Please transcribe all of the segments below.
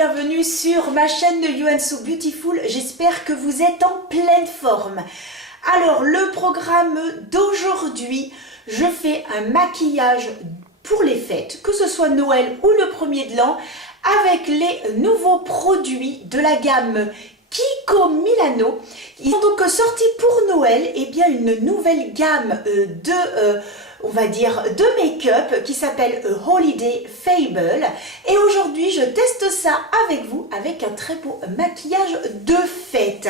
bienvenue sur ma chaîne de You and So Beautiful. J'espère que vous êtes en pleine forme. Alors, le programme d'aujourd'hui, je fais un maquillage pour les fêtes, que ce soit Noël ou le premier de l'an, avec les nouveaux produits de la gamme Kiko Milano. Ils sont donc sortis pour Noël, et bien une nouvelle gamme on va dire, de make-up qui s'appelle Holiday Fable. Et aujourd'hui, je teste ça avec vous, avec un très beau maquillage de fête.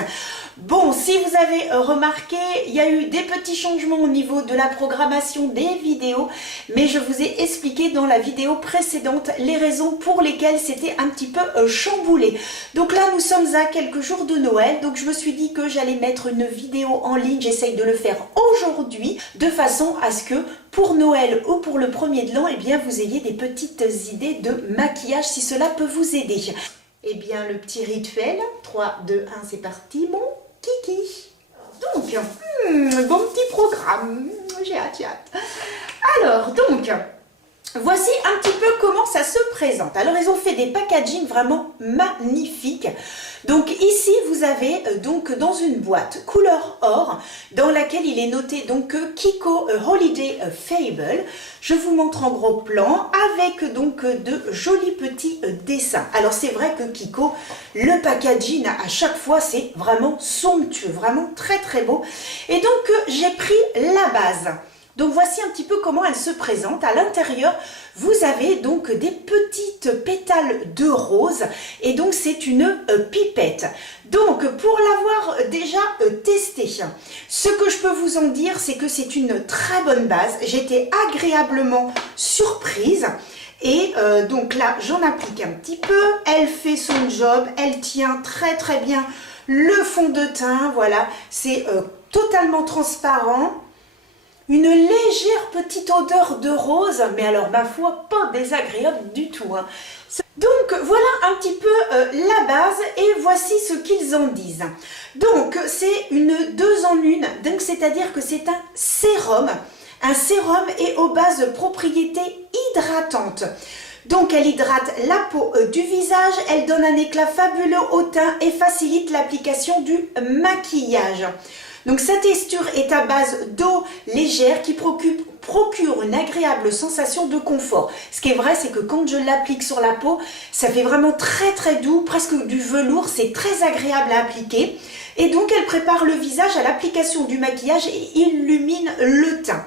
Bon, si vous avez remarqué, il y a eu des petits changements au niveau de la programmation des vidéos, mais je vous ai expliqué dans la vidéo précédente les raisons pour lesquelles c'était un petit peu chamboulé. Donc là, nous sommes à quelques jours de Noël, donc je me suis dit que j'allais mettre une vidéo en ligne. J'essaye de le faire aujourd'hui, de façon à ce que pour Noël ou pour le premier de l'an, eh bien, vous ayez des petites idées de maquillage si cela peut vous aider. Eh bien, le petit rituel, 3, 2, 1, c'est parti, mon kiki. Donc, bon petit programme, j'ai hâte, j'ai hâte. Alors, donc, voici un petit peu comment ça se présente. Alors, ils ont fait des packaging vraiment magnifiques. Donc ici, vous avez donc dans une boîte couleur or, dans laquelle il est noté donc Kiko Holiday Fable. Je vous montre en gros plan avec donc de jolis petits dessins. Alors c'est vrai que Kiko, le packaging à chaque fois c'est vraiment somptueux, vraiment très très beau. Et donc j'ai pris la base. Donc voici un petit peu comment elle se présente. À l'intérieur, vous avez donc des petites pétales de rose et donc c'est une pipette. Donc pour l'avoir déjà testé, ce que je peux vous en dire, c'est que c'est une très bonne base. J'étais agréablement surprise. Et donc là, j'en applique un petit peu. Elle fait son job, elle tient très très bien le fond de teint. Voilà, c'est totalement transparent. Une légère petite odeur de rose, mais alors ma foi, pas désagréable du tout. Hein. Donc voilà un petit peu la base et voici ce qu'ils en disent. Donc c'est une 2 en 1, donc c'est-à-dire que c'est un sérum. Un sérum est aux bases propriétés hydratantes. Donc elle hydrate la peau du visage, elle donne un éclat fabuleux au teint et facilite l'application du maquillage. Donc sa texture est à base d'eau légère qui procure une agréable sensation de confort. Ce qui est vrai, c'est que quand je l'applique sur la peau, ça fait vraiment très très doux, presque du velours, c'est très agréable à appliquer. Et donc elle prépare le visage à l'application du maquillage et illumine le teint.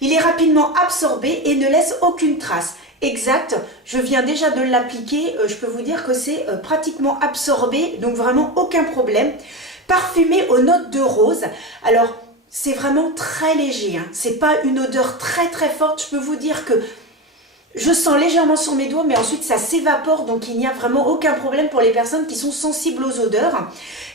Il est rapidement absorbé et ne laisse aucune trace. Exact, je viens déjà de l'appliquer, je peux vous dire que c'est pratiquement absorbé, donc vraiment aucun problème. Parfumé aux notes de rose. Alors, c'est vraiment très léger. Hein. C'est pas une odeur très très forte. Je peux vous dire que je sens légèrement sur mes doigts, mais ensuite ça s'évapore. Donc, il n'y a vraiment aucun problème pour les personnes qui sont sensibles aux odeurs.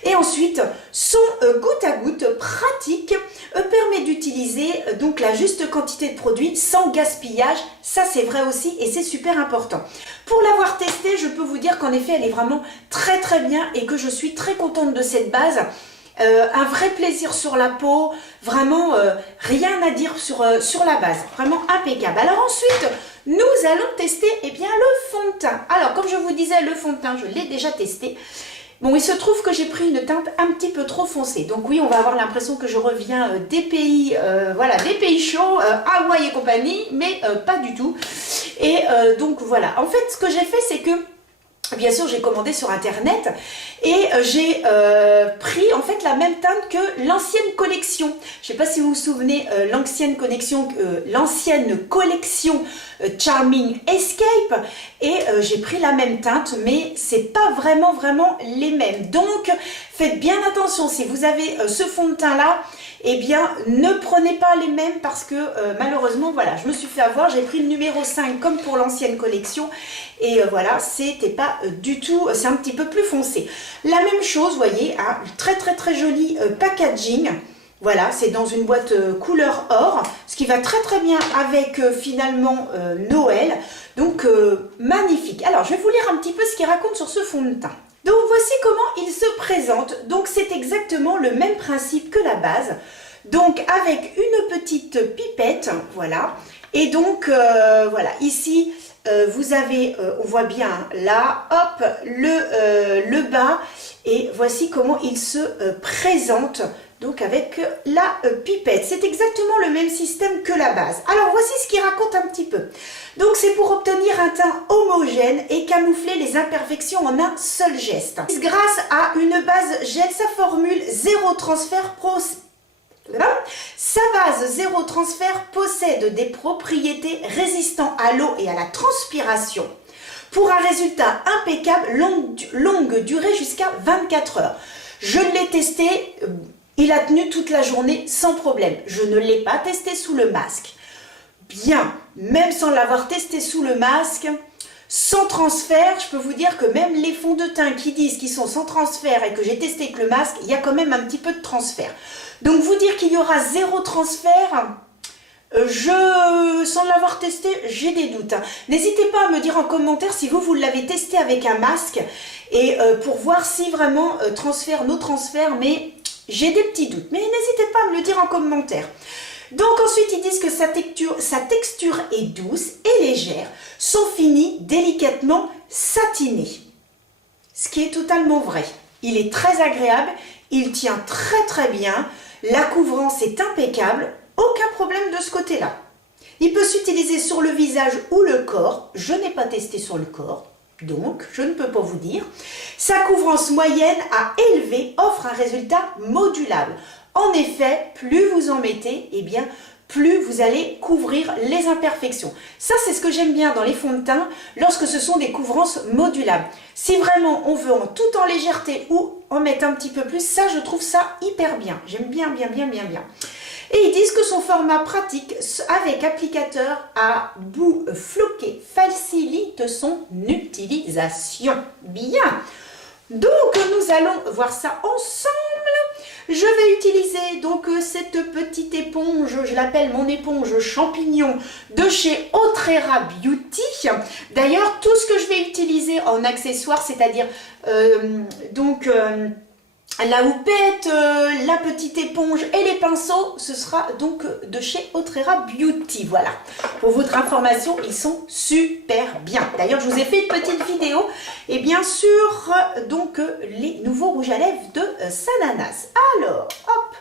Et ensuite, son goutte à goutte pratique permet d'utiliser donc la juste quantité de produit sans gaspillage. Ça, c'est vrai aussi et c'est super important. Pour l'avoir testé, je peux vous dire qu'en effet, elle est vraiment très très bien et que je suis très contente de cette base. Un vrai plaisir sur la peau, vraiment rien à dire sur la base, vraiment impeccable. Alors ensuite, nous allons tester eh bien, le fond de teint. Alors comme je vous disais, le fond de teint, je l'ai déjà testé. Bon, il se trouve que j'ai pris une teinte un petit peu trop foncée. Donc oui, on va avoir l'impression que je reviens des pays, voilà, des pays chauds, Hawaï et compagnie, mais pas du tout. Et donc voilà, en fait, ce que j'ai fait, c'est que bien sûr, j'ai commandé sur internet et j'ai pris en fait la même teinte que l'ancienne collection. Je ne sais pas si vous vous souvenez, l'ancienne collection Charming Escape et j'ai pris la même teinte, mais c'est pas vraiment les mêmes. Donc, faites bien attention si vous avez ce fond de teint là. Eh bien, ne prenez pas les mêmes parce que malheureusement, voilà, je me suis fait avoir. J'ai pris le numéro 5 comme pour l'ancienne collection et voilà, c'était pas du tout, c'est un petit peu plus foncé. La même chose, vous voyez, hein, très joli packaging. Voilà, c'est dans une boîte couleur or, ce qui va très bien avec finalement Noël. Donc, magnifique. Alors, je vais vous lire un petit peu ce qu'il raconte sur ce fond de teint. Donc voici comment il se présente. Donc c'est exactement le même principe que la base. Donc avec une petite pipette, voilà. Et donc voilà, ici vous avez, on voit bien hein, là, hop, le bas, et voici comment il se présente, donc avec la pipette. C'est exactement le même système que la base. Alors voici ce qu'il raconte un petit peu. Donc c'est pour obtenir un teint homogène et camoufler les imperfections en un seul geste. Grâce à une base gel, sa formule zéro transfert Sa base zéro transfert possède des propriétés résistantes à l'eau et à la transpiration pour un résultat impeccable longue durée jusqu'à 24 heures. Je l'ai testé, il a tenu toute la journée sans problème. Je ne l'ai pas testé sous le masque. Bien, même sans l'avoir testé sous le masque, sans transfert, je peux vous dire que même les fonds de teint qui disent qu'ils sont sans transfert et que j'ai testé avec le masque, il y a quand même un petit peu de transfert. Donc vous dire qu'il y aura zéro transfert, sans l'avoir testé, j'ai des doutes. N'hésitez pas à me dire en commentaire si vous l'avez testé avec un masque et pour voir si vraiment transfert, no transfert, mais j'ai des petits doutes. Mais n'hésitez pas à me le dire en commentaire. Donc ensuite ils disent que sa texture est douce et légère, son fini délicatement satiné. Ce qui est totalement vrai. Il est très agréable, il tient très bien, la couvrance est impeccable, aucun problème de ce côté-là. Il peut s'utiliser sur le visage ou le corps, je n'ai pas testé sur le corps, donc je ne peux pas vous dire. Sa couvrance moyenne à élevée offre un résultat modulable. En effet, plus vous en mettez, eh bien, plus vous allez couvrir les imperfections. Ça, c'est ce que j'aime bien dans les fonds de teint, lorsque ce sont des couvrances modulables. Si vraiment on veut en tout en légèreté ou en mettre un petit peu plus, ça, je trouve ça hyper bien. J'aime bien. Et ils disent que son format pratique avec applicateur à bout floqué facilite son utilisation. Bien. Donc, nous allons voir ça ensemble. Je vais utiliser donc cette petite éponge, je l'appelle mon éponge champignon de chez Otrera Beauty. D'ailleurs, tout ce que je vais utiliser en accessoire, c'est-à-dire la houppette, la petite éponge et les pinceaux, ce sera donc de chez Otrera Beauty. Voilà, pour votre information, ils sont super bien. D'ailleurs, je vous ai fait une petite vidéo et bien sûr, donc les nouveaux rouges à lèvres de Sananas. Alors, hop,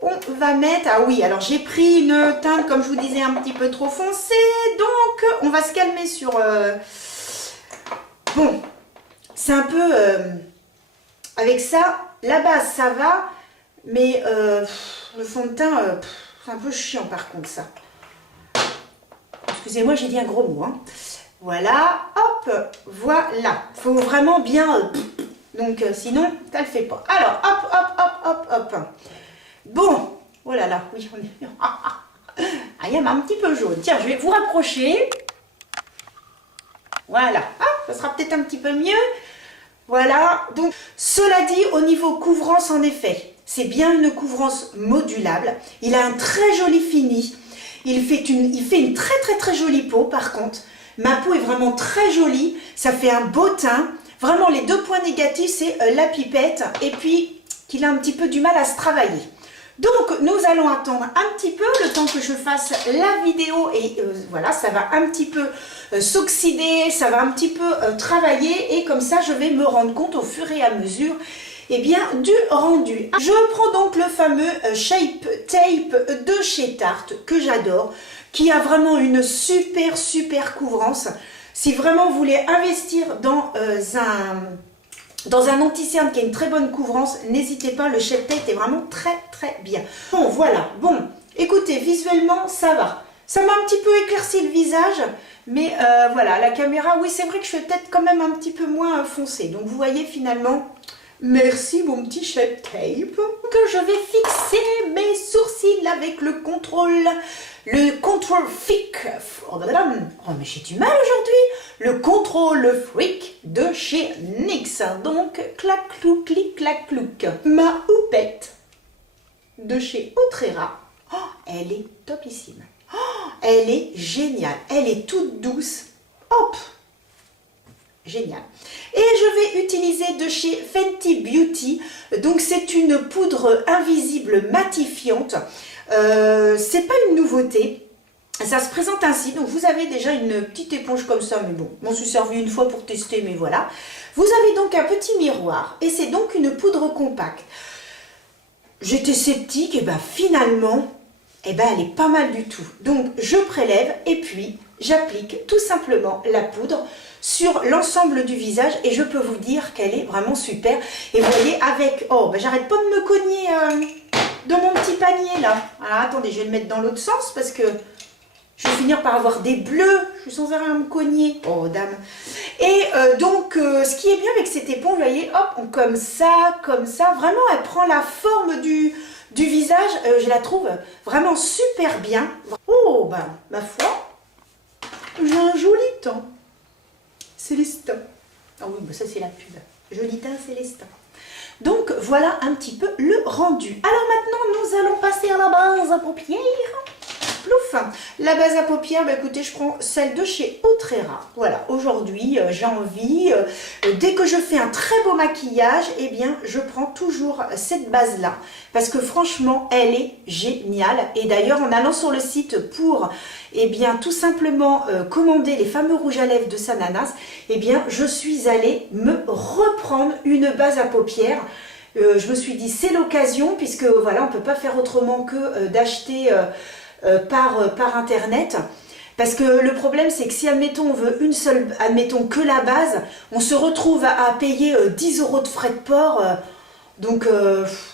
on va mettre... Ah oui, alors j'ai pris une teinte, comme je vous disais, un petit peu trop foncée. Donc, on va se calmer sur... Bon, c'est un peu... Avec ça, la base, ça va, mais le fond de teint, c'est un peu chiant par contre, ça. Excusez-moi, j'ai dit un gros mot. Hein. Voilà, hop, voilà. Il faut vraiment bien... donc, sinon, ça ne le fait pas. Alors, hop. Bon, oh là là, oui, on est... ah, il y a un petit peu jaune. Tiens, je vais vous rapprocher. Voilà, ça sera peut-être un petit peu mieux. Voilà, donc cela dit, au niveau couvrance, en effet, c'est bien une couvrance modulable. Il a un très joli fini. Il fait une très jolie peau, par contre. Ma peau est vraiment très jolie. Ça fait un beau teint. Vraiment, les deux points négatifs, c'est la pipette et puis qu'il a un petit peu du mal à se travailler. Donc, nous allons attendre un petit peu le temps que je fasse la vidéo et voilà, ça va un petit peu s'oxyder, ça va un petit peu travailler et comme ça, je vais me rendre compte au fur et à mesure bien, du rendu. Je prends donc le fameux Shape Tape de chez Tarte que j'adore, qui a vraiment une super couvrance. Si vraiment vous voulez investir dans un anti-cerne qui a une très bonne couvrance, n'hésitez pas, le Shape Tape est vraiment très bien. Bon, voilà, bon, écoutez, visuellement, ça va. Ça m'a un petit peu éclairci le visage, mais voilà, la caméra, oui, c'est vrai que je suis peut-être quand même un petit peu moins foncée. Donc, vous voyez, finalement, merci mon petit Shape Tape. Que je vais fixer mes sourcils avec le contrôle Freak. Oh, mais j'ai du mal aujourd'hui. Le contrôle Freak de chez NYX. Donc, clac, clou, clic, clac, clouc. Ma houppette de chez Otrera. Oh, elle est topissime. Oh, elle est géniale. Elle est toute douce. Hop. Génial. Et je vais utiliser de chez Fenty Beauty. Donc, c'est une poudre invisible matifiante. C'est pas une nouveauté. Ça se présente ainsi, donc vous avez déjà une petite éponge comme ça, mais bon, m'en suis servi une fois pour tester, mais voilà. Vous avez donc un petit miroir, et c'est donc une poudre compacte. J'étais sceptique, et ben finalement, elle est pas mal du tout. Donc je prélève, et puis j'applique tout simplement la poudre sur l'ensemble du visage, et je peux vous dire qu'elle est vraiment super. Et vous voyez, avec, oh, ben j'arrête pas de me cogner dans mon petit panier là. Alors attendez, je vais le mettre dans l'autre sens, parce que je vais finir par avoir des bleus. Je suis sans arrêt à me cogner. Oh, dame. Et donc, ce qui est bien avec cette éponge, vous voyez, hop, comme ça. Vraiment, elle prend la forme du visage. Je la trouve vraiment super bien. Oh, ben, ma foi, j'ai un joli teint. Célestin. Ah oui, ben ça, c'est la pub. Joli teint Célestin. Donc, voilà un petit peu le rendu. Alors maintenant, nous allons passer à la base à paupières. Plouf. La base à paupières, bah écoutez, je prends celle de chez Autrera. Voilà, aujourd'hui, j'ai envie, dès que je fais un très beau maquillage, eh bien, je prends toujours cette base-là. Parce que franchement, elle est géniale. Et d'ailleurs, en allant sur le site pour, eh bien, tout simplement commander les fameux rouges à lèvres de Sananas, eh bien, je suis allée me reprendre une base à paupières. Je me suis dit, c'est l'occasion, puisque voilà, on ne peut pas faire autrement que d'acheter par internet, parce que le problème c'est que si admettons on veut une seule, admettons que la base, on se retrouve à payer 10 € de frais de port, donc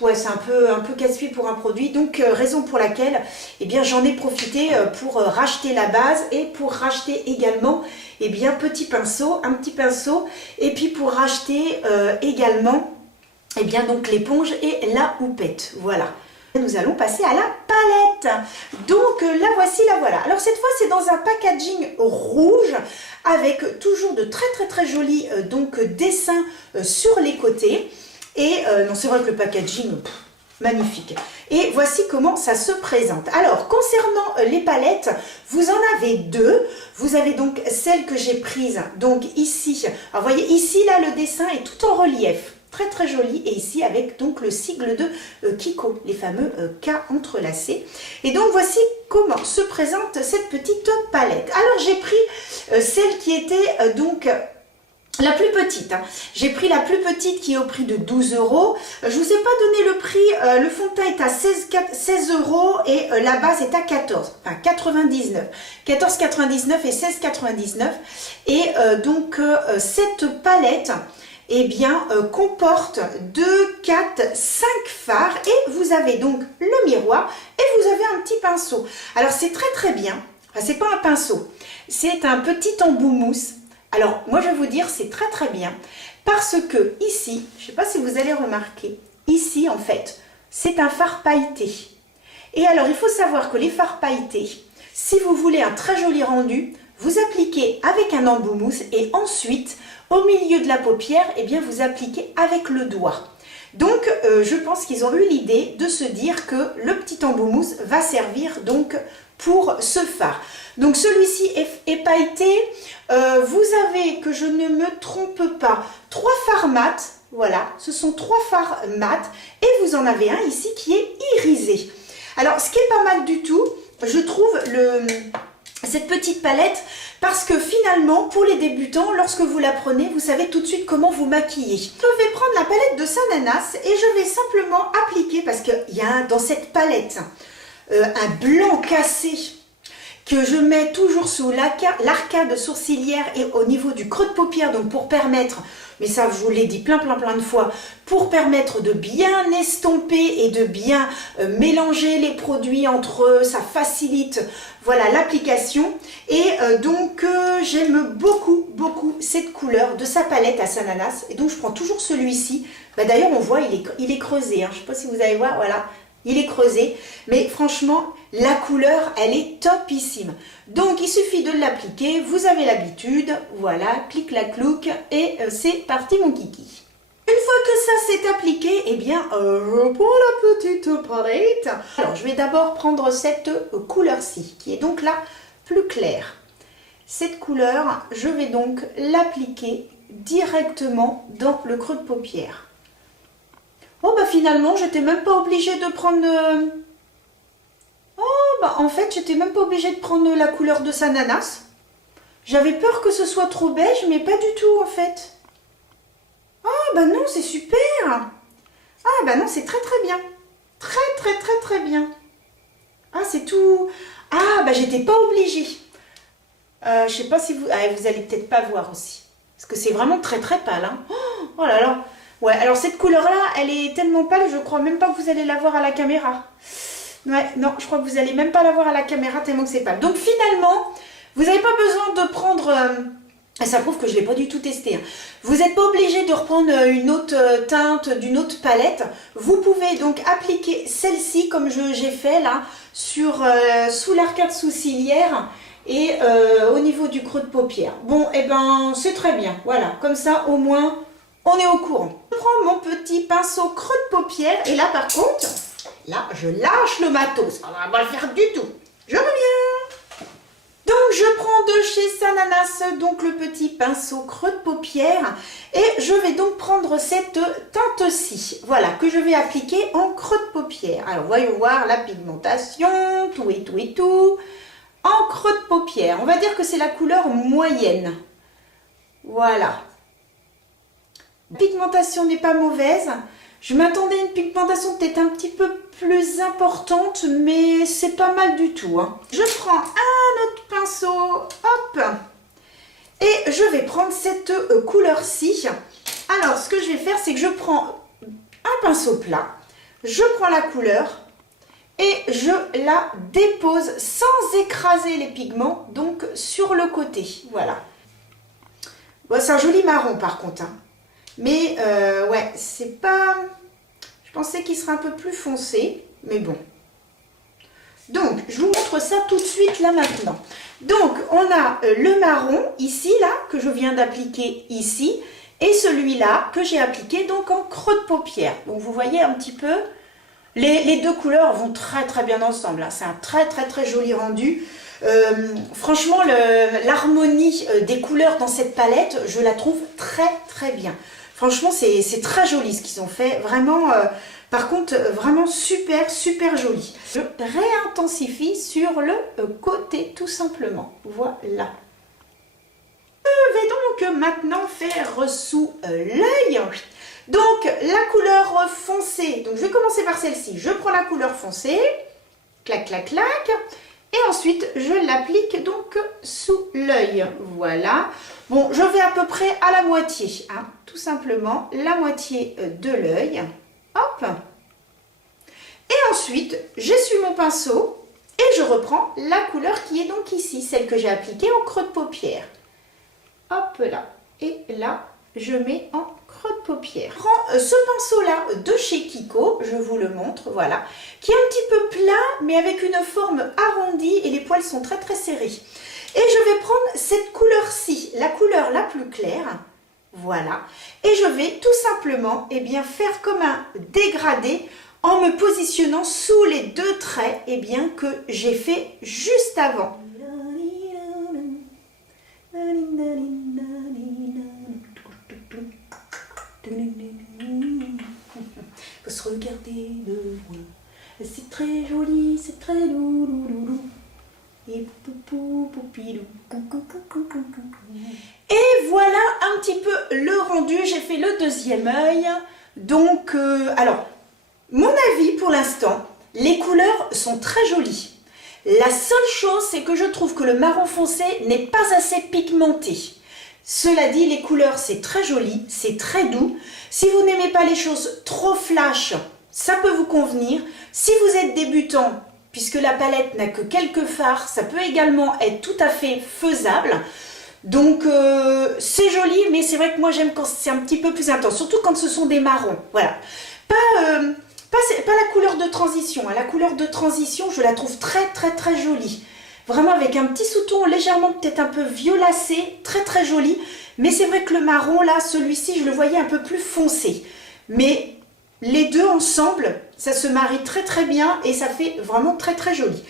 ouais, c'est un peu casse-pied pour un produit. Donc raison pour laquelle eh bien j'en ai profité pour racheter la base, et pour racheter également eh bien un petit pinceau, et puis pour racheter également eh bien donc l'éponge et la houppette. Voilà. Nous allons passer à la palette. Donc la voici, la voilà. Alors cette fois c'est dans un packaging rouge, avec toujours de très jolis donc dessins sur les côtés. Et non, c'est vrai que le packaging, magnifique. Et voici comment ça se présente. Alors concernant les palettes, vous en avez deux. Vous avez donc celle que j'ai prise donc ici. Alors vous voyez ici là le dessin est tout en relief. Très joli, et ici avec donc le sigle de Kiko, les fameux K entrelacés. Et donc voici comment se présente cette petite palette. Alors j'ai pris celle qui était donc la plus petite. J'ai pris la plus petite qui est au prix de 12 €. Je vous ai pas donné le prix, le fond de teint est à 16 € et la base est à 14,99. 14,99 et 16,99. Et donc cette palette eh bien, comporte 2, 4, 5 fards, et vous avez donc le miroir et vous avez un petit pinceau. Alors c'est très bien, enfin, c'est pas un pinceau, c'est un petit embout mousse. Alors moi je vais vous dire, c'est très bien, parce que ici, je ne sais pas si vous allez remarquer, ici en fait, c'est un fard pailleté. Et alors il faut savoir que les fards pailletés, si vous voulez un très joli rendu, vous appliquez avec un embout mousse, et ensuite au milieu de la paupière, eh bien, vous appliquez avec le doigt. Donc, je pense qu'ils ont eu l'idée de se dire que le petit embout mousse va servir donc pour ce fard. Donc, celui-ci est pailleté. Vous avez, que je ne me trompe pas, 3 fards mat. Voilà, ce sont 3 fards mat. Et vous en avez un ici qui est irisé. Alors, ce qui est pas mal du tout, je trouve cette petite palette, parce que finalement, pour les débutants, lorsque vous la prenez, vous savez tout de suite comment vous maquiller. Je vais prendre la palette de Sananas et je vais simplement appliquer, parce qu'il y a dans cette palette un blanc cassé que je mets toujours sous l'arcade sourcilière et au niveau du creux de paupière, donc pour permettre, mais ça je vous l'ai dit plein de fois, pour permettre de bien estomper et de bien mélanger les produits entre eux, ça facilite voilà l'application. Et donc j'aime beaucoup cette couleur de sa palette à Sananas, et donc je prends toujours celui-ci. Bah, d'ailleurs on voit il est creusé, hein. Je ne sais pas si vous allez voir, voilà. Il est creusé, mais franchement, la couleur, elle est topissime. Donc, il suffit de l'appliquer, vous avez l'habitude, voilà, clic la clouc, et c'est parti mon kiki. Une fois que ça s'est appliqué, eh bien, je prends la petite palette. Alors, je vais d'abord prendre cette couleur-ci, qui est donc la plus claire. Cette couleur, je vais donc l'appliquer directement dans le creux de paupière. Oh bah finalement, j'étais même pas obligée de prendre... Oh bah en fait, j'étais même pas obligée de prendre la couleur de sa ananas. J'avais peur que ce soit trop beige, mais pas du tout en fait. Ah bah non, c'est super. Ah bah non, c'est très très bien. Très très très très bien. Ah, c'est tout. Ah bah j'étais pas obligée. Je sais pas si vous... Ah, vous allez peut-être pas voir aussi. Parce que c'est vraiment très très pâle. Hein. Oh là là. Ouais, alors cette couleur-là, elle est tellement pâle, je crois même pas que vous allez la voir à la caméra. Ouais, non, je crois que vous allez même pas la voir à la caméra tellement que c'est pâle. Donc finalement, vous n'avez pas besoin de prendre... et ça prouve que je ne l'ai pas du tout testé. Hein. Vous n'êtes pas obligé de reprendre une autre teinte d'une autre palette. Vous pouvez donc appliquer celle-ci, comme j'ai fait là, sur, sous l'arcade sourcilière et au niveau du creux de paupière. Bon, et ben c'est très bien. Voilà, comme ça au moins on est au courant. Je prends mon petit pinceau creux de paupière et là par contre, là je lâche le matos. Ça va pas le faire du tout. Je reviens. Donc je prends de chez Sananas donc le petit pinceau creux de paupière et je vais donc prendre cette teinte-ci, voilà, que je vais appliquer en creux de paupière. Alors voyons voir la pigmentation, tout et tout et tout. En creux de paupière, on va dire que c'est la couleur moyenne. Voilà. La pigmentation n'est pas mauvaise. Je m'attendais à une pigmentation peut-être un petit peu plus importante, mais c'est pas mal du tout. Hein. Je prends un autre pinceau, hop, et je vais prendre cette couleur-ci. Alors, ce que je vais faire, c'est que je prends un pinceau plat, je prends la couleur et je la dépose sans écraser les pigments, donc sur le côté. Voilà. Bon, c'est un joli marron par contre. Hein. Mais ouais, c'est pas... Je pensais qu'il serait un peu plus foncé, mais bon. Donc, je vous montre ça tout de suite là maintenant. Donc, on a le marron ici, là, que je viens d'appliquer ici, et celui-là que j'ai appliqué donc en creux de paupière. Donc, vous voyez un petit peu, les deux couleurs vont très très bien ensemble. Hein. C'est un très très très joli rendu. Franchement, l'harmonie des couleurs dans cette palette, je la trouve très très bien. Franchement, c'est très joli ce qu'ils ont fait. Vraiment, par contre, vraiment super, super joli. Je réintensifie sur le côté, tout simplement. Voilà. Je vais donc maintenant faire sous l'œil. Donc, la couleur foncée. Donc, je vais commencer par celle-ci. Je prends la couleur foncée. Clac, clac, clac. Et ensuite, je l'applique donc sous l'œil. Voilà. Bon, je vais à peu près à la moitié, hein, tout simplement, la moitié de l'œil. Hop. Et ensuite, j'essuie mon pinceau et je reprends la couleur qui est donc ici, celle que j'ai appliquée en creux de paupière. Hop là. Et là, je mets en creux de paupière. Je prends ce pinceau-là de chez Kiko, je vous le montre, voilà, qui est un petit peu plat, mais avec une forme arrondie et les poils sont très très serrés. Et je vais prendre cette couleur-ci, la couleur la plus claire, voilà, et je vais tout simplement faire comme un dégradé en me positionnant sous les deux traits que j'ai fait juste avant. Faut se regarder de loin. C'est très joli, c'est très loulou. Et voilà un petit peu le rendu. J'ai fait le deuxième œil. Donc, alors, mon avis pour l'instant, les couleurs sont très jolies. La seule chose, c'est que je trouve que le marron foncé n'est pas assez pigmenté. Cela dit, les couleurs, c'est très joli, c'est très doux. Si vous n'aimez pas les choses trop flash, ça peut vous convenir. Si vous êtes débutant, puisque la palette n'a que quelques fards, ça peut également être tout à fait faisable. Donc, c'est joli, mais c'est vrai que moi, j'aime quand c'est un petit peu plus intense, surtout quand ce sont des marrons. Voilà. Pas la couleur de transition. Hein. La couleur de transition, je la trouve très, très, très jolie. Vraiment avec un petit sous-ton légèrement peut-être un peu violacé, très très joli. Mais c'est vrai que le marron là, celui-ci, je le voyais un peu plus foncé. Mais les deux ensemble, ça se marie très très bien et ça fait vraiment très très joli.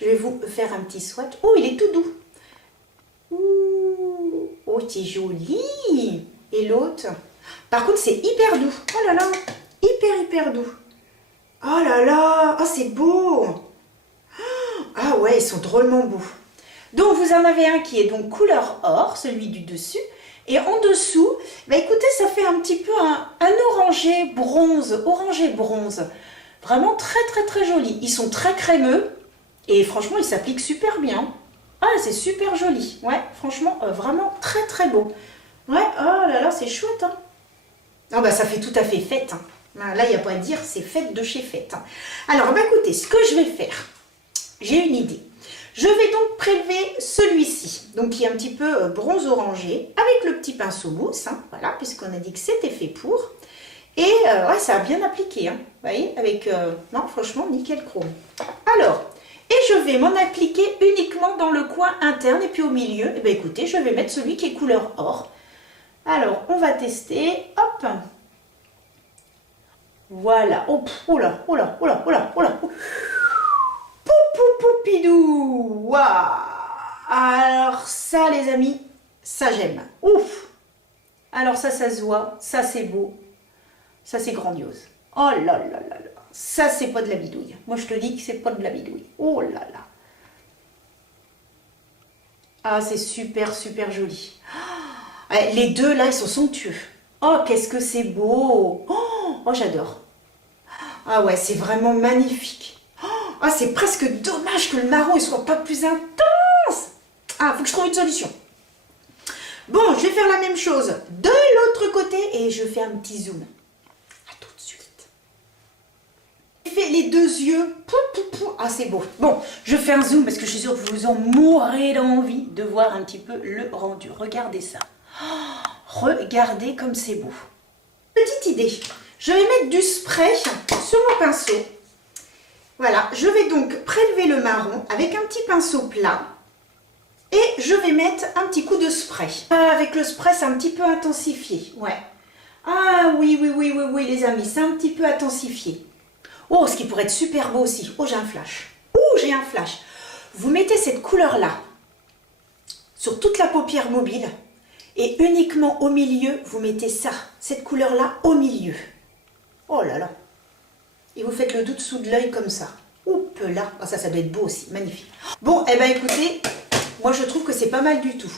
Je vais vous faire un petit swatch. Oh, il est tout doux. Ouh, oh, c'est joli. Et l'autre, par contre, c'est hyper doux. Oh là là, hyper hyper doux. Oh là là, oh c'est beau. Ah ouais, ils sont drôlement beaux. Donc vous en avez un qui est donc couleur or, celui du dessus. Et en dessous, bah écoutez, ça fait un petit peu un orangé bronze. Vraiment très joli. Ils sont très crémeux et franchement, ils s'appliquent super bien. Ah, c'est super joli. Ouais, franchement, vraiment très beau. Ouais, oh là là, c'est chouette. Hein. Ah bah ça fait tout à fait fête. Hein. Là, il n'y a pas à dire, c'est fête de chez fête. Hein. Alors, bah écoutez, ce que je vais faire, j'ai une idée. Je vais donc prélever celui-ci, donc qui est un petit peu bronze orangé, avec le petit pinceau mousse, hein, voilà, puisqu'on a dit que c'était fait pour. Et ouais, ça a bien appliqué, hein, vous voyez, avec, non, franchement, nickel chrome. Alors, et je vais m'en appliquer uniquement dans le coin interne, et puis au milieu, eh bien, écoutez, je vais mettre celui qui est couleur or. Alors, on va tester, hop. Voilà, oh là. Poupidou. Waouh. Alors ça les amis, ça j'aime. Ouf. Alors ça se voit, ça c'est beau, ça c'est grandiose. Oh là là, ça c'est pas de la bidouille. Moi je te dis que c'est pas de la bidouille. Oh là là. Ah c'est super joli. Les deux là ils sont somptueux. Oh qu'est-ce que c'est beau. Oh j'adore. Ah ouais c'est vraiment magnifique. Ah, c'est presque dommage que le marron ne soit pas plus intense. Ah, faut que je trouve une solution. Bon, je vais faire la même chose de l'autre côté et je fais un petit zoom. À tout de suite. Je fais les deux yeux. Ah, c'est beau. Bon, je fais un zoom parce que je suis sûre que vous en mourrez d'envie de voir un petit peu le rendu. Regardez ça. Regardez comme c'est beau. Petite idée. Je vais mettre du spray sur mon pinceau. Voilà, je vais donc prélever le marron avec un petit pinceau plat et je vais mettre un petit coup de spray. Avec le spray, c'est un petit peu intensifié, ouais. Ah oui, les amis, c'est un petit peu intensifié. Oh, ce qui pourrait être super beau aussi. Oh, j'ai un flash. Oh, j'ai un flash. Vous mettez cette couleur-là sur toute la paupière mobile et uniquement au milieu, vous mettez ça, cette couleur-là au milieu. Oh là là. Et vous faites le dessous de l'œil comme ça. Oups là, oh, ça doit être beau aussi, magnifique. Bon, eh bien écoutez, moi je trouve que c'est pas mal du tout.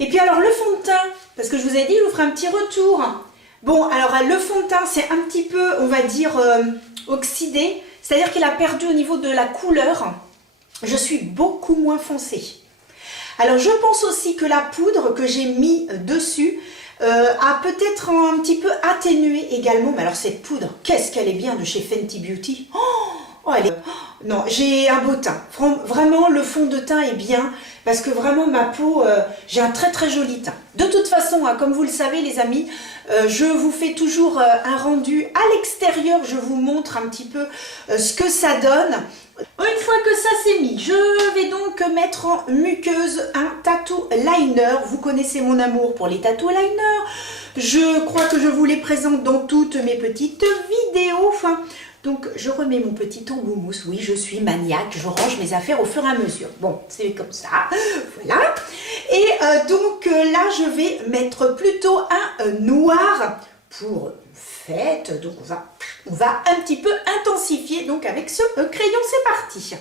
Et puis alors le fond de teint, parce que je vous ai dit, je vous ferai un petit retour. Bon, alors le fond de teint, c'est un petit peu, on va dire, oxydé. C'est-à-dire qu'il a perdu au niveau de la couleur. Je suis beaucoup moins foncée. Alors je pense aussi que la poudre que j'ai mis dessus, a peut-être un petit peu atténué également. Mais alors cette poudre, qu'est-ce qu'elle est bien de chez Fenty Beauty. Oh, elle est... Non, j'ai un beau teint. Vraiment, le fond de teint est bien parce que vraiment ma peau, j'ai un très joli teint. De toute façon, hein, comme vous le savez les amis, je vous fais toujours un rendu à l'extérieur. Je vous montre un petit peu ce que ça donne. Une fois que ça c'est mis, je vais donc mettre en muqueuse un tattoo liner. Vous connaissez mon amour pour les tattoo liners. Je crois que je vous les présente dans toutes mes petites vidéos. Enfin, donc je remets mon petit embout mousse. Oui, je suis maniaque, je range mes affaires au fur et à mesure. Bon, c'est comme ça, voilà. Et donc là, je vais mettre plutôt un noir pour fête. Donc on va un petit peu intensifier donc avec ce crayon. C'est parti.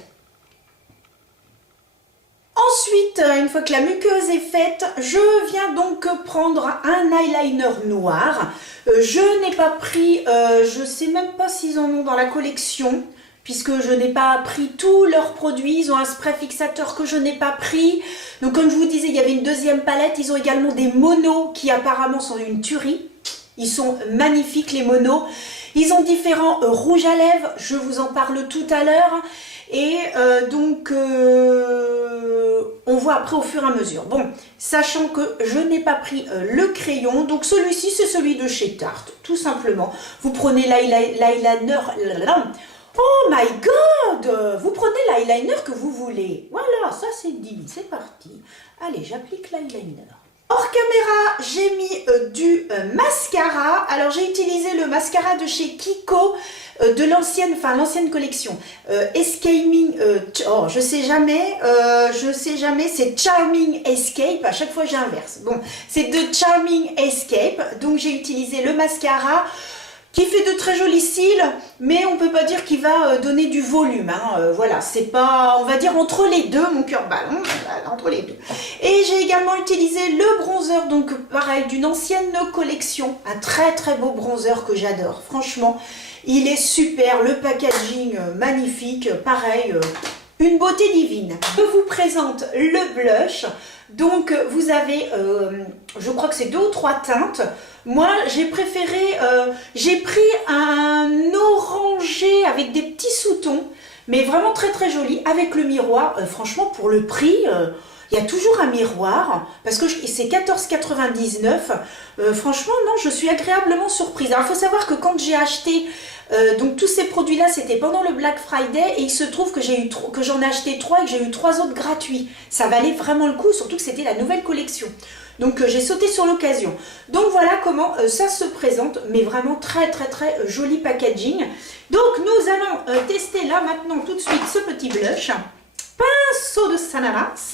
Ensuite, une fois que la muqueuse est faite, je viens donc prendre un eyeliner noir. Je n'ai pas pris, je ne sais même pas s'ils en ont dans la collection, puisque je n'ai pas pris tous leurs produits. Ils ont un spray fixateur que je n'ai pas pris. Donc comme je vous disais, il y avait une deuxième palette. Ils ont également des monos qui apparemment sont une tuerie. Ils sont magnifiques les monos. Ils ont différents rouges à lèvres, je vous en parle tout à l'heure. Et donc on voit après au fur et à mesure. Bon, sachant que je n'ai pas pris le crayon, donc celui-ci c'est celui de chez Tarte, tout simplement. Vous prenez l'eyeliner, oh my god, vous prenez l'eyeliner que vous voulez. Voilà, ça c'est dit, c'est parti. Allez, j'applique l'eyeliner. Hors caméra, j'ai mis du mascara. Alors j'ai utilisé le mascara de chez Kiko, de l'ancienne collection. Escaping, oh je sais jamais, c'est Charming Escape. À chaque fois j'inverse. Bon, c'est de Charming Escape. Donc j'ai utilisé le mascara. qui fait de très jolis cils, mais on peut pas dire qu'il va donner du volume. Hein. Voilà, c'est pas, on va dire entre les deux, mon cœur ballon, entre les deux. Et j'ai également utilisé le bronzer, donc pareil, d'une ancienne collection. Un très très beau bronzer que j'adore. Franchement, il est super, le packaging magnifique, pareil, une beauté divine. Je vous présente le blush. Donc vous avez, je crois que c'est 2 ou 3 teintes. Moi j'ai préféré, j'ai pris un orangé avec des petits sous-tons, mais vraiment très très joli, avec le miroir. Franchement pour le prix, il y a toujours un miroir, parce que c'est 14,99 €. Franchement non, je suis agréablement surprise. Alors il faut savoir que quand j'ai acheté donc tous ces produits là, c'était pendant le Black Friday, et il se trouve que j'en ai acheté 3 et que j'ai eu 3 autres gratuits. Ça valait vraiment le coup, surtout que c'était la nouvelle collection. Donc j'ai sauté sur l'occasion. Donc voilà comment ça se présente, mais vraiment très très très joli packaging. Donc nous allons tester là maintenant tout de suite ce petit blush. Pinceau de Sananas.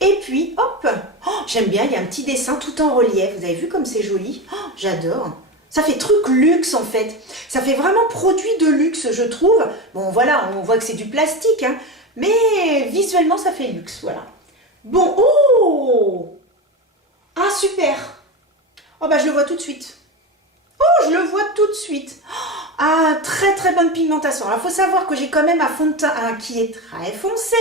Et puis hop, oh, j'aime bien, il y a un petit dessin tout en relief. Vous avez vu comme c'est joli? Oh, j'adore. Ça fait truc luxe en fait. Ça fait vraiment produit de luxe, je trouve. Bon voilà, on voit que c'est du plastique, hein, mais visuellement ça fait luxe, voilà. Bon, oh! Ah super! Oh bah je le vois tout de suite. Oh, je le vois tout de suite. Ah, très très bonne pigmentation. Alors il faut savoir que j'ai quand même un fond de teint qui est très foncé.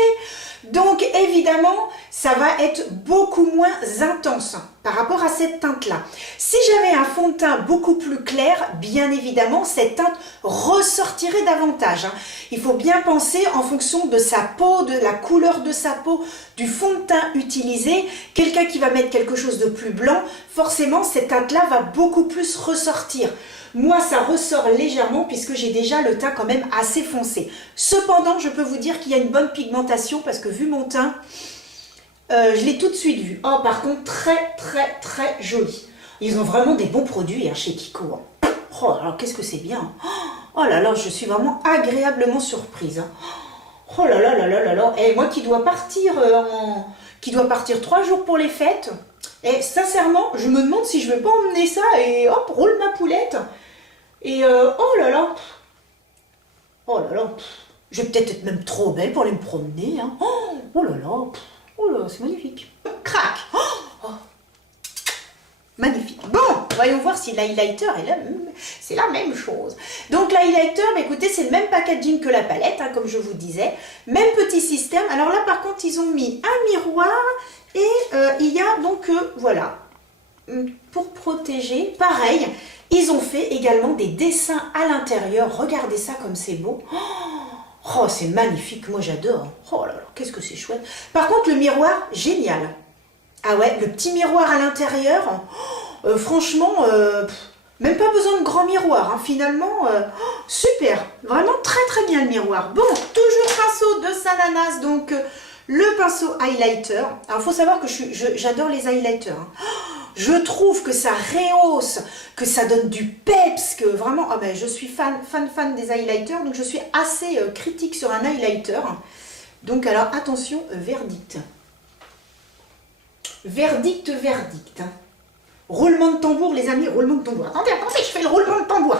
Donc évidemment, ça va être beaucoup moins intense par rapport à cette teinte-là. Si j'avais un fond de teint beaucoup plus clair, bien évidemment, cette teinte ressortirait davantage. Il faut bien penser en fonction de sa peau, de la couleur de sa peau, du fond de teint utilisé. Quelqu'un qui va mettre quelque chose de plus blanc, forcément, cette teinte-là va beaucoup plus ressortir. Moi, ça ressort légèrement puisque j'ai déjà le teint quand même assez foncé. Cependant, je peux vous dire qu'il y a une bonne pigmentation parce que vu mon teint, je l'ai tout de suite vu. Oh, par contre, très, très, très joli. Ils ont vraiment des bons produits hein, chez Kiko. Hein. Oh, alors qu'est-ce que c'est bien. Oh là là, je suis vraiment agréablement surprise. Hein. Oh là là là là là là. Et moi qui dois partir, qui dois partir 3 jours pour les fêtes, et sincèrement, je me demande si je ne vais pas emmener ça et hop, roule ma poulette. Et oh là là, je vais peut-être être même trop belle pour aller me promener. Hein. Oh là là, c'est magnifique. Crac. Oh, magnifique. Bon, voyons voir si l'highlighter est là. C'est la même chose. Donc l'highlighter, écoutez, c'est le même packaging que la palette, hein, comme je vous disais. Même petit système. Alors là, par contre, ils ont mis un miroir et il y a donc, voilà, pour protéger, pareil. Ils ont fait également des dessins à l'intérieur. Regardez ça comme c'est beau. Oh, c'est magnifique. Moi, j'adore. Oh là là, qu'est-ce que c'est chouette. Par contre, le miroir, génial. Ah ouais, le petit miroir à l'intérieur. Franchement, même pas besoin de grand miroir. Hein, finalement, super. Vraiment très très bien le miroir. Bon, toujours pinceau de Sananas. Donc, le pinceau highlighter. Alors, il faut savoir que j'adore les highlighters. Hein. Je trouve que ça rehausse, que ça donne du peps, que vraiment, oh ben, je suis fan des highlighters, donc je suis assez critique sur un highlighter. Donc alors attention, verdict. Verdict. Roulement de tambour les amis, roulement de tambour. Attendez, je fais le roulement de tambour.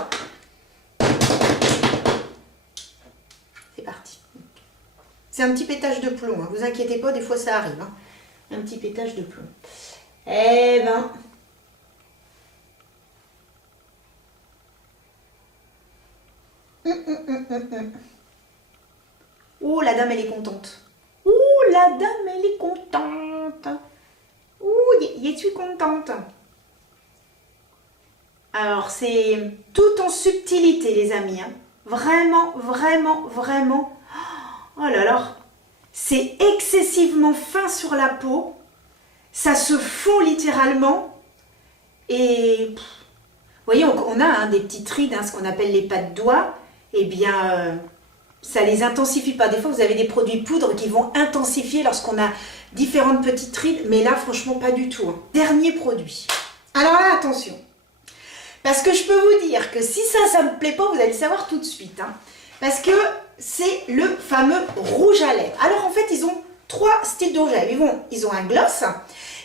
C'est parti. C'est un petit pétage de plomb, hein. Vous inquiétez pas, des fois ça arrive. Hein. Un petit pétage de plomb. Eh ben, Oh, la dame, elle est contente. Oh, la dame, elle est contente. Oh, je suis contente. Alors, c'est tout en subtilité, les amis. Hein. Vraiment, vraiment, vraiment. Oh là là. C'est excessivement fin sur la peau. Ça se fond littéralement. Et vous voyez, on a hein, des petites rides, hein, ce qu'on appelle les pas de doigts. Eh bien, ça les intensifie pas. Des fois, vous avez des produits poudre qui vont intensifier lorsqu'on a différentes petites rides. Mais là, franchement, pas du tout. Hein. Dernier produit. Alors là, attention. Parce que je peux vous dire que si ça me plaît pas, vous allez le savoir tout de suite. Hein. Parce que c'est le fameux rouge à lèvres. Alors, en fait, ils ont 3 styles de rouge à lèvres. Ils ont un gloss.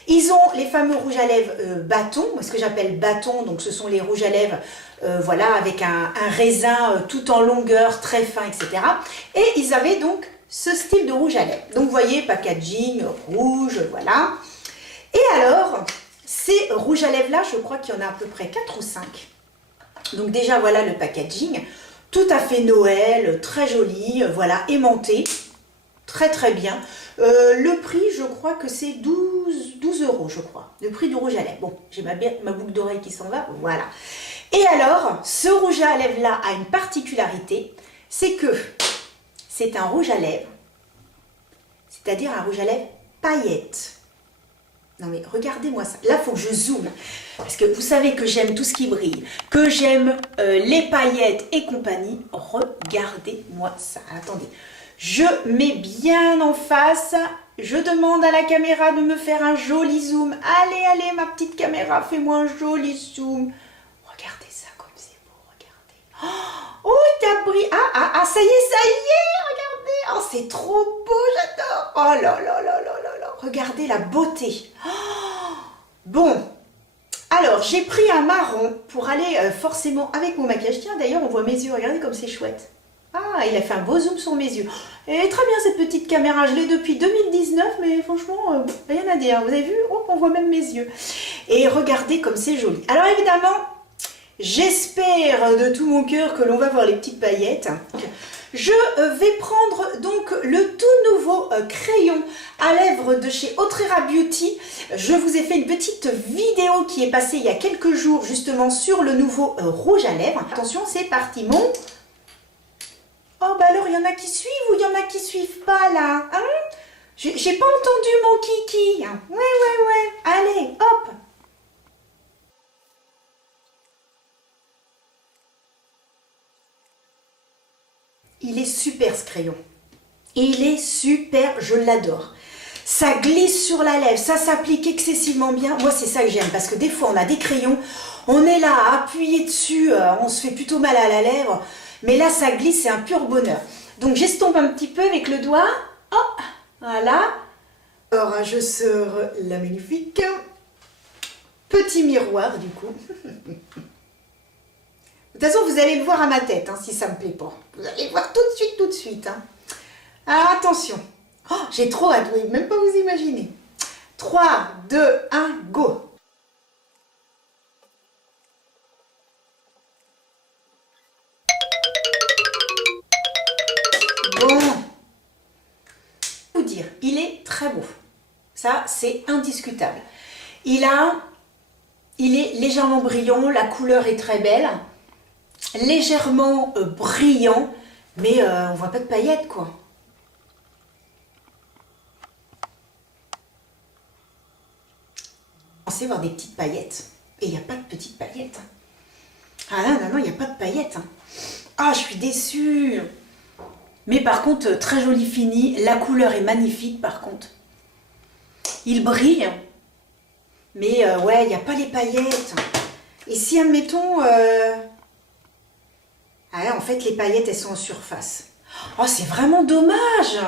Ils ont les fameux rouges à lèvres bâtons, ce que j'appelle bâtons, donc ce sont les rouges à lèvres voilà, avec un raisin tout en longueur, très fin, etc. Et ils avaient donc ce style de rouge à lèvres. Donc vous voyez, packaging rouge, voilà. Et alors, ces rouges à lèvres là, je crois qu'il y en a à peu près 4 ou 5. Donc déjà voilà le packaging, tout à fait Noël, très joli, voilà, aimanté, très très bien. Le prix, je crois que c'est 12 euros, je crois, le prix du rouge à lèvres. Bon, j'ai ma boucle d'oreille qui s'en va, voilà. Et alors, ce rouge à lèvres là a une particularité, c'est que c'est un rouge à lèvres, c'est-à-dire un rouge à lèvres paillettes. Non mais regardez-moi ça, là il faut que je zoome, parce que vous savez que j'aime tout ce qui brille, que j'aime les paillettes et compagnie. Regardez-moi ça, attendez, je mets bien en face, je demande à la caméra de me faire un joli zoom. Allez, allez ma petite caméra, fais-moi un joli zoom. Regardez ça comme c'est beau, regardez. Oh, t'as brillé, ça y est, regardez. Oh, c'est trop beau, j'adore. Oh là là là là là là, regardez la beauté. Bon, alors j'ai pris un marron pour aller forcément avec mon maquillage. Tiens, d'ailleurs, on voit mes yeux, regardez comme c'est chouette. Ah, il a fait un beau zoom sur mes yeux. Et très bien cette petite caméra, je l'ai depuis 2019, mais franchement, rien à dire. Vous avez vu? Oh, on voit même mes yeux. Et regardez comme c'est joli. Alors évidemment, j'espère de tout mon cœur que l'on va voir les petites paillettes. Je vais prendre donc le tout nouveau crayon à lèvres de chez Autrera Beauty. Je vous ai fait une petite vidéo qui est passée il y a quelques jours justement sur le nouveau rouge à lèvres. Attention, c'est parti, mon... Oh bah alors, il y en a qui suivent ou il y en a qui suivent pas là, hein? J'ai pas entendu mon kiki. Ouais. Allez, hop. Il est super ce crayon. Il est super, je l'adore. Ça glisse sur la lèvre, ça s'applique excessivement bien. Moi, c'est ça que j'aime parce que des fois, on a des crayons, on est là à appuyer dessus, on se fait plutôt mal à la lèvre. Mais là, ça glisse, c'est un pur bonheur. Donc, j'estompe un petit peu avec le doigt. Oh, voilà. Alors, je sors la magnifique. Petit miroir, du coup. De toute façon, vous allez le voir à ma tête, hein, si ça me plaît pas. Vous allez le voir tout de suite. Hein. Alors, attention. Oh, j'ai trop hâte, vous ne pouvez même pas vous imaginer. 3, 2, 1, go. Bon. Vous dire, il est très beau. Ça, c'est indiscutable. Il est légèrement brillant, la couleur est très belle. Légèrement brillant, mais on voit pas de paillettes, quoi. On pensait voir des petites paillettes. Et il n'y a pas de petites paillettes. Ah non, il n'y a pas de paillettes. Ah, je suis déçue. Mais par contre, très joli fini. La couleur est magnifique, par contre. Il brille. Mais ouais, il n'y a pas les paillettes. Et si, admettons... en fait, les paillettes, elles sont en surface. Oh, c'est vraiment dommage.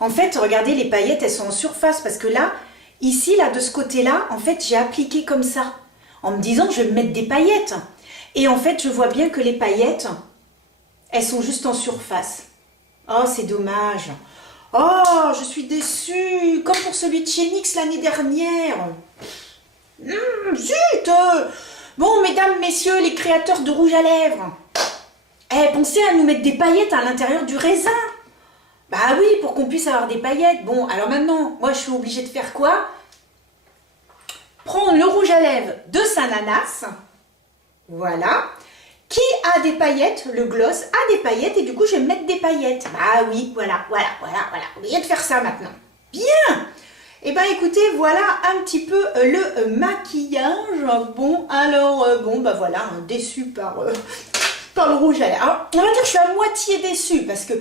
En fait, regardez, les paillettes, elles sont en surface. Parce que là, ici, là, de ce côté-là, en fait, j'ai appliqué comme ça. En me disant, je vais me mettre des paillettes. Et en fait, je vois bien que les paillettes, elles sont juste en surface. Oh, c'est dommage. Oh, je suis déçue. Comme pour celui de chez NYX l'année dernière. Zut. Bon, mesdames, messieurs, les créateurs de rouge à lèvres. Pensez à nous mettre des paillettes à l'intérieur du raisin. Bah oui, pour qu'on puisse avoir des paillettes. Bon, alors maintenant, moi, je suis obligée de faire quoi? Prendre le rouge à lèvres de Saint-Nanas. Voilà. Qui a des paillettes? Le gloss a des paillettes et du coup, je vais me mettre des paillettes. Bah oui, voilà. Oubliez de faire ça maintenant. Bien. Eh bien, écoutez, voilà un petit peu le maquillage. Bon, alors, bah voilà, déçu par le rouge à lèvres. Alors, on va dire que je suis à moitié déçue parce que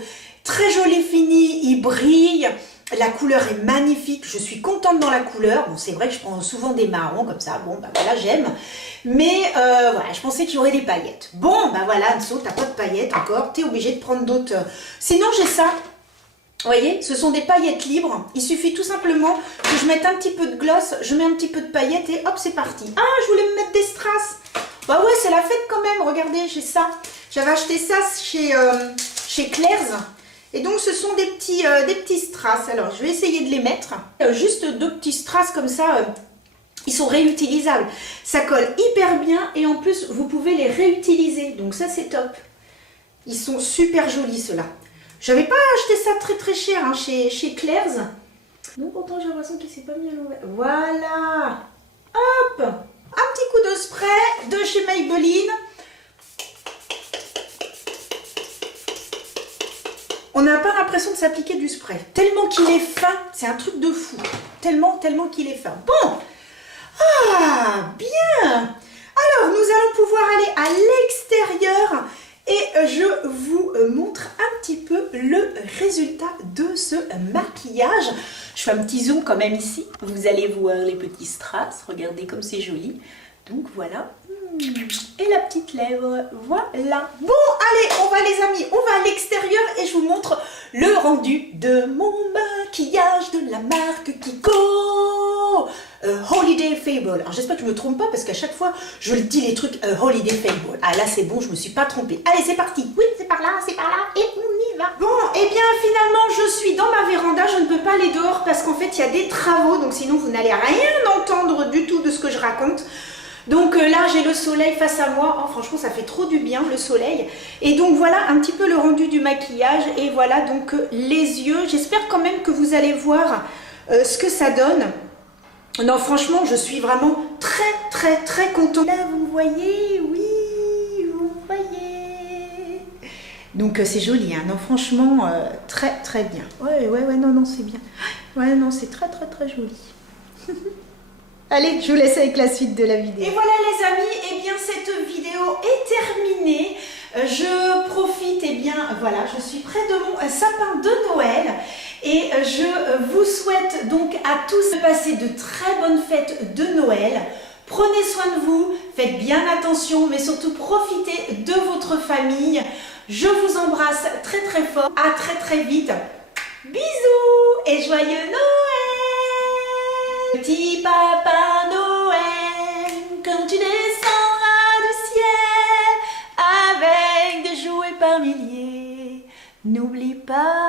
très joli fini, il brille. La couleur est magnifique, je suis contente dans la couleur. Bon, c'est vrai que je prends souvent des marrons comme ça, bon, bah voilà, j'aime. Mais voilà, je pensais qu'il y aurait des paillettes. Bon, bah voilà, Anso, t'as pas de paillettes encore, t'es obligé de prendre d'autres. Sinon, j'ai ça. Vous voyez, ce sont des paillettes libres. Il suffit tout simplement que je mette un petit peu de gloss, je mets un petit peu de paillettes et hop, c'est parti. Ah, je voulais me mettre des strass. Bah ouais, c'est la fête quand même, regardez, j'ai ça. J'avais acheté ça chez Claire's. Et donc ce sont des petits strass. Alors je vais essayer de les mettre. Juste 2 petits strass comme ça, ils sont réutilisables. Ça colle hyper bien et en plus vous pouvez les réutiliser. Donc ça c'est top. Ils sont super jolis ceux-là. J'avais pas acheté ça très cher hein, chez Claire's. Donc pourtant j'ai l'impression qu'il s'est pas mis à l'envers. Voilà. Hop. Un petit coup de spray de chez Maybelline. On n'a pas l'impression de s'appliquer du spray. Tellement qu'il est fin, c'est un truc de fou. Tellement qu'il est fin. Bon. Ah, bien. Alors, nous allons pouvoir aller à l'extérieur et je vous montre un petit peu le résultat de ce maquillage. Je fais un petit zoom quand même ici. Vous allez voir les petits strass. Regardez comme c'est joli. Donc voilà. Et la petite lèvre, voilà. Bon, allez, on va les amis, on va à l'extérieur et je vous montre le rendu de mon maquillage de la marque Kiko Holiday Fable. Alors j'espère que je ne me trompe pas parce qu'à chaque fois je le dis les trucs Holiday Fable. Ah là c'est bon, je me suis pas trompée. Allez, c'est parti. Oui, c'est par là et on y va. Bon, et bien finalement je suis dans ma véranda, je ne peux pas aller dehors parce qu'en fait il y a des travaux, donc sinon vous n'allez rien entendre du tout de ce que je raconte. Donc là j'ai le soleil face à moi, oh, franchement ça fait trop du bien le soleil. Et donc voilà un petit peu le rendu du maquillage et voilà donc les yeux. J'espère quand même que vous allez voir ce que ça donne. Non franchement je suis vraiment très contente. Là vous me voyez, oui vous me voyez. Donc c'est joli hein, non franchement très bien. Ouais non c'est bien. Ouais non c'est très joli. Allez, je vous laisse avec la suite de la vidéo. Et voilà les amis, et bien cette vidéo est terminée. Je profite, et bien voilà, je suis près de mon sapin de Noël. Et je vous souhaite donc à tous de passer de très bonnes fêtes de Noël. Prenez soin de vous, faites bien attention, mais surtout profitez de votre famille. Je vous embrasse très fort, à très vite. Bisous et joyeux Noël! Petit Papa Noël, quand tu descendras du ciel avec des jouets par milliers, n'oublie pas